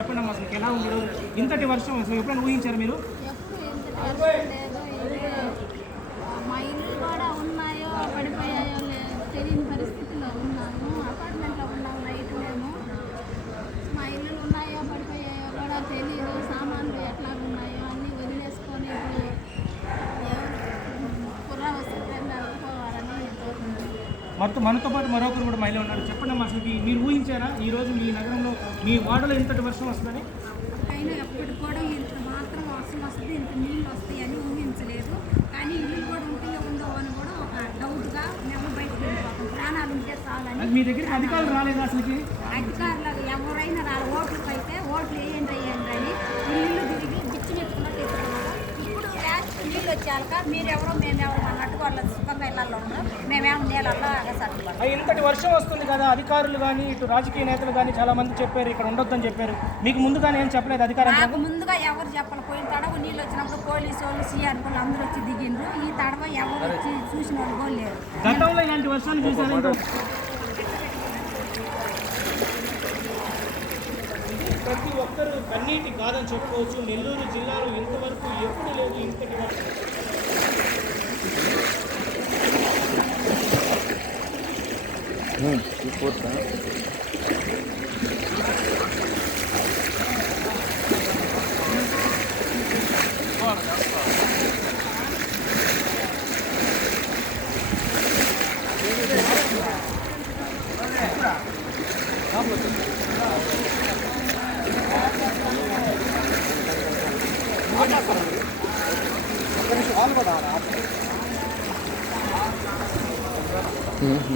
చెప్పండి అసలు ఎలా ఉంది ఈరోజు ఇంతటి వర్షం అసలు ఎప్పుడైనా ఊహించారు మీరు? మా ఇల్లు కూడా ఉన్నాయో పడిపోయాయో తెలియని పరిస్థితిలో ఉన్నాము. అపార్ట్మెంట్లో ఉన్నాము. నైట్ మేము మా ఇల్లులు ఉన్నాయో పడిపోయాయో కూడా తెలియదు. సామాన్లు ఎట్లా ఉన్నాయో అన్నీ వదిలేసుకొని పునరావస్థకి వెళ్ళిపోవాలని. మనతో పాటు మరొకరు కూడా మహిళ ఉన్నారు. చెప్పండి అమ్మా, అసలు మీరు ఊహించారా ఈరోజు మీ నగరంలో మీ వార్డులో ఇంతటి వర్షం వస్తుందని? అయినా ఎప్పటికి కూడా ఇంత మాత్రం వర్షం వస్తుంది, ఇంత నీళ్ళు వస్తాయి అని ఊహించలేదు. కానీ ఇల్లు కూడా ఉంటుందో ఉండవు అని కూడా ఒక డౌట్గా మేము బయటకు వెళ్ళిపోతాం. ప్రాణాలు ఉంటే చాలని. మీ దగ్గరికి అధికారులు రాలేదు అసలుకి? అధికారులకు ఎవరైనా రాదు. ఓట్లకు అయితే ఓట్లు వేయండి అని ఇల్లు తిరిగి బిచ్చి మెచ్చుకున్నట్టు ఇస్తున్నారు. ఇప్పుడు లాస్ట్ నీళ్ళు వచ్చాక మీరెవరో మేమెవరో అన్నట్టు వాళ్ళ సుఖంగా ఇళ్ళల్లో ఉన్నారు. మేమేమో నీళ్ళల్లో అగసట్టుకోవాలి. ఇంతటి వర్షం వస్తుంది కదా, అధికారులు కానీ ఇటు రాజకీయ నేతలు కానీ చాలా మంది చెప్పారు ఇక్కడ ఉండొద్దని చెప్పారు. మీకు ముందుగానే ఏం చెప్పలేదు అధికారులు? నాకు ముందుగా ఎవరు చెప్పాలి. పోయిన తడవ నీళ్ళు వచ్చినప్పుడు పోలీసు వాళ్ళు సీఆర్ వాళ్ళు అందరూ వచ్చి దిగిండ్రు. ఈ తడవ ఎవరు వచ్చి చూసిన వాళ్ళు కూడా లేరు. గతంలో ఇలాంటి వర్షాలు చూసారు? ప్రతి ఒక్కరు కన్నీటి కాదని చెప్పుకోవచ్చు. నెల్లూరు జిల్లాలో ఇంతవరకు ఎప్పుడు లేదు ఇంతటి వర్షం.